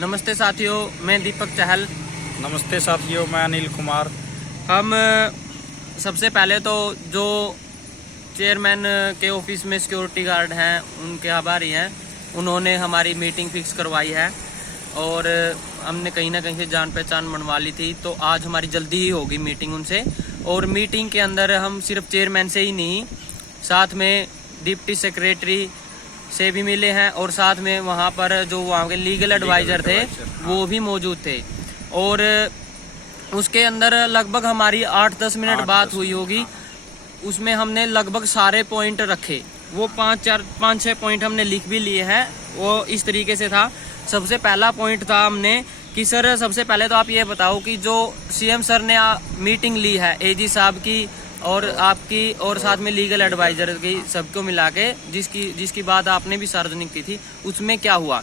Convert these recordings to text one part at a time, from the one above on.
नमस्ते साथियों, मैं दीपक चहल। नमस्ते साथियों, मैं अनिल कुमार। हम सबसे पहले तो जो चेयरमैन के ऑफिस में सिक्योरिटी गार्ड हैं उनके आभारी हैं। उन्होंने हमारी मीटिंग फिक्स करवाई है और हमने कहीं ना कहीं से जान पहचान बनवा ली थी, तो आज हमारी जल्दी ही होगी मीटिंग उनसे। और मीटिंग के अंदर हम सिर्फ चेयरमैन से ही नहीं, साथ में डिप्टी सेक्रेटरी से भी मिले हैं और साथ में वहाँ पर जो वहाँ के लीगल एडवाइजर थे वो भी मौजूद थे। और उसके अंदर लगभग हमारी 8-10 मिनट बात हुई होगी। उसमें हमने लगभग सारे पॉइंट रखे, वो 5-6 पॉइंट हमने लिख भी लिए हैं। वो इस तरीके से था। सबसे पहला पॉइंट था हमने कि सर, सबसे पहले तो आप ये बताओ कि जो सीएम सर ने मीटिंग ली है एजी साहब की और आपकी और साथ में लीगल एडवाइजर की, सबको मिला के जिसकी बात आपने भी सार्वजनिक की थी, उसमें क्या हुआ।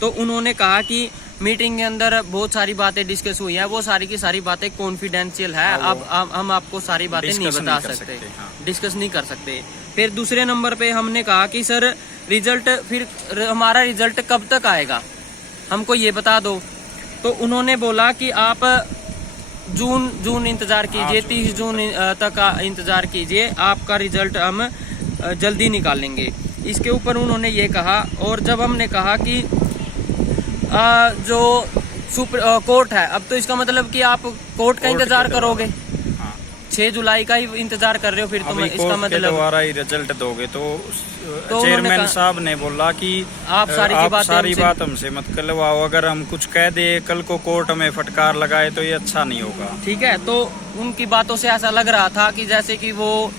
तो उन्होंने कहा कि मीटिंग के अंदर बहुत सारी बातें डिस्कस हुई हैं, वो सारी की सारी बातें कॉन्फिडेंशियल है। अब हम आपको सारी बातें नहीं बता सकते, डिस्कस नहीं कर सकते। फिर दूसरे नंबर पे हमने कहा कि सर रिजल्ट, फिर हमारा रिजल्ट कब तक आएगा, हमको ये बता दो। तो उन्होंने बोला कि आप जून इंतजार कीजिए, 30 जून तक इंतजार कीजिए, आपका रिजल्ट हम जल्दी निकालेंगे। इसके ऊपर उन्होंने ये कहा। और जब हमने कहा कि जो कोर्ट है, अब तो इसका मतलब कि आप कोर्ट का इंतजार करोगे, 6 जुलाई का ही इंतजार कर रहे हो, फिर तो इसका मतलब दोबारा ही रिजल्ट दोगे। तो चेयरमैन साहब ने बोला कि आप सारी बात हमसे मत करवाओ, अगर हम कुछ कह दे कल को कोर्ट में फटकार लगाए तो ये अच्छा नहीं होगा। ठीक है। तो उनकी बातों से ऐसा लग रहा था कि जैसे कि वो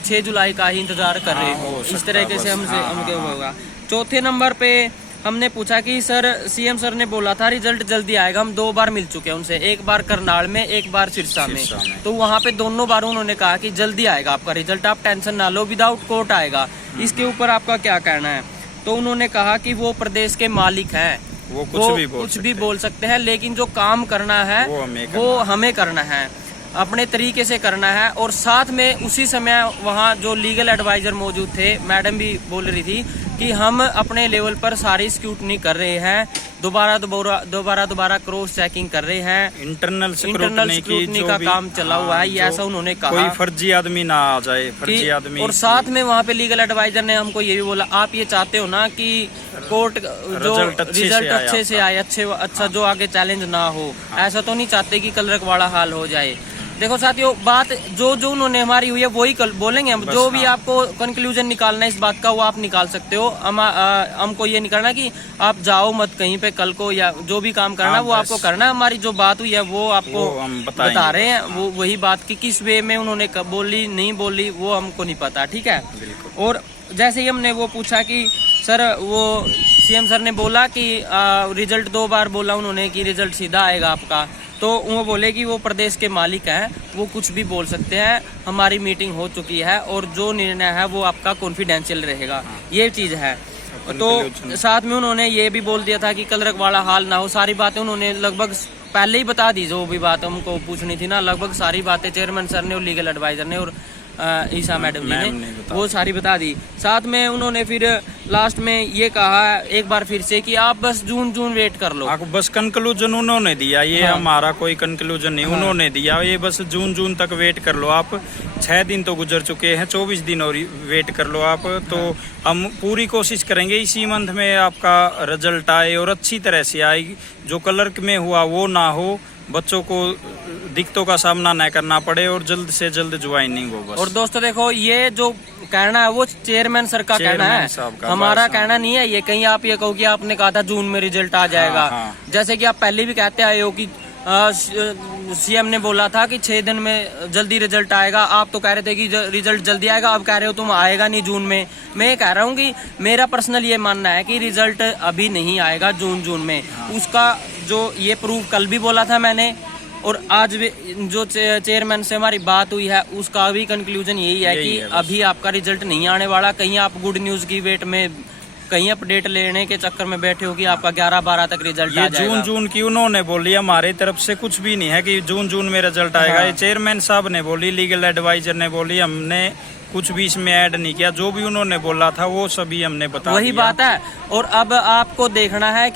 6 जुलाई का ही इंतजार कर रहे हो, इस तरीके से हमसे होगा। चौथे नंबर पे हमने पूछा कि सर, सीएम सर ने बोला था रिजल्ट जल्दी आएगा। हम 2 बार मिल चुके हैं उनसे, एक बार करनाल में, एक बार सिरसा में। तो वहाँ पे दोनों बार उन्होंने कहा कि जल्दी आएगा आपका रिजल्ट, आप टेंशन ना लो, विदाउट कोर्ट आएगा। इसके ऊपर आपका क्या कहना है। तो उन्होंने कहा कि वो प्रदेश के मालिक हैं, वो कुछ भी बोल सकते हैं, लेकिन जो काम करना है वो हमें करना है, अपने तरीके से करना है। और साथ में उसी समय वहाँ जो लीगल एडवाइजर मौजूद थे, मैडम भी बोल रही थी कि हम अपने लेवल पर सारी स्क्रूटनी कर रहे हैं, दोबारा क्रॉस चेकिंग कर रहे हैं, इंटरनल स्क्रूटनी का काम चला हुआ है, ये ऐसा उन्होंने कहा। कोई फर्जी आदमी ना आ जाए, फर्जी आदमी। और साथ में वहाँ पे लीगल एडवाइजर ने हमको ये भी बोला, आप ये चाहते हो ना कि कोर्ट जो रिजल्ट अच्छे से आए, अच्छा जो आगे चैलेंज ना हो, ऐसा तो नहीं चाहते कि कल वाला हाल हो जाए। देखो साथियों, बात जो उन्होंने हमारी हुई है वही कल बोलेंगे हम। जो भी आपको कंक्लूजन निकालना है इस बात का, वो आप निकाल सकते हो। हमको ये नहीं करना कि आप जाओ मत कहीं पे कल को, या जो भी काम करना वो आपको करना है। हमारी जो बात हुई है वो आपको बता रहे हैं, वो वही बात की किस वे में उन्होंने बोली नहीं बोली वो हमको नहीं पता, ठीक है। और जैसे ही हमने वो पूछा कि सर, वो सीएम सर ने बोला कि रिजल्ट 2 बार बोला उन्होंने कि रिजल्ट सीधा आएगा आपका, तो वो बोले कि वो प्रदेश के मालिक हैं, वो कुछ भी बोल सकते हैं, हमारी मीटिंग हो चुकी है और जो निर्णय है वो आपका कॉन्फिडेंशियल रहेगा, ये चीज़ है। तो साथ में उन्होंने ये भी बोल दिया था कि कल वाला हाल ना हो। सारी बातें उन्होंने लगभग पहले ही बता दी, जो भी बात हमको पूछनी थी ना, लगभग सारी बातें चेयरमैन सर ने और लीगल एडवाइजर ने और ईसा मैडम ने वो सारी बता दी। साथ में उन्होंने फिर लास्ट में ये कहा एक बार फिर से कि आप बस जून वेट कर लो। बस कंक्लूजन उन्होंने दिया, ये हमारा कोई कंक्लूजन नहीं, उन्होंने दिया। ये बस जून तक वेट कर लो आप। 6 दिन तो गुजर चुके हैं, 24 दिन और वेट कर लो आप। तो हम पूरी कोशिश करेंगे इसी मंथ में आपका रिजल्ट आए और अच्छी तरह से आएगी। जो क्लर्क में हुआ वो ना हो, बच्चों को दिक्कतों का सामना न करना पड़े और जल्द से जल्द ज्वाइनिंग हो बस। और दोस्तों देखो, ये जो कहना है वो चेयरमैन सर का कहना है, हमारा कहना नहीं है ये। कहीं आप ये कहो कि आपने कहा था जून में रिजल्ट आ जाएगा, जैसे कि आप पहले भी कहते आए हो कि सीएम ने बोला था कि 6 दिन में जल्दी रिजल्ट आएगा। आप तो कह रहे थे कि रिजल्ट जल्दी आएगा, अब कह रहे हो तुम आएगा नहीं जून में। मैं ये कह रहा हूँ कि मेरा पर्सनल ये मानना है कि रिजल्ट अभी नहीं आएगा जून में। उसका जो ये प्रूफ कल भी बोला था मैंने, और आज भी जो चेयरमैन से हमारी बात हुई है उसका भी कंक्लूजन यही है कि अभी आपका रिजल्ट नहीं आने वाला। कहीं आप गुड न्यूज की वेट में, कहीं अपडेट लेने के चक्कर में बैठे हो कि आपका 11-12 तक रिजल्ट आ जाएगा। जून की उन्होंने बोली, हमारे तरफ से कुछ भी नहीं है कि जून में रिजल्ट आएगा। ये चेयरमैन साहब ने बोली, लीगल एडवाइजर ने बोली, हमने कुछ भी इसमें ऐड नहीं किया। जो भी उन्होंने बोला था वो सभी हमने बता दिया। वही बात है। और अब आपको देखना है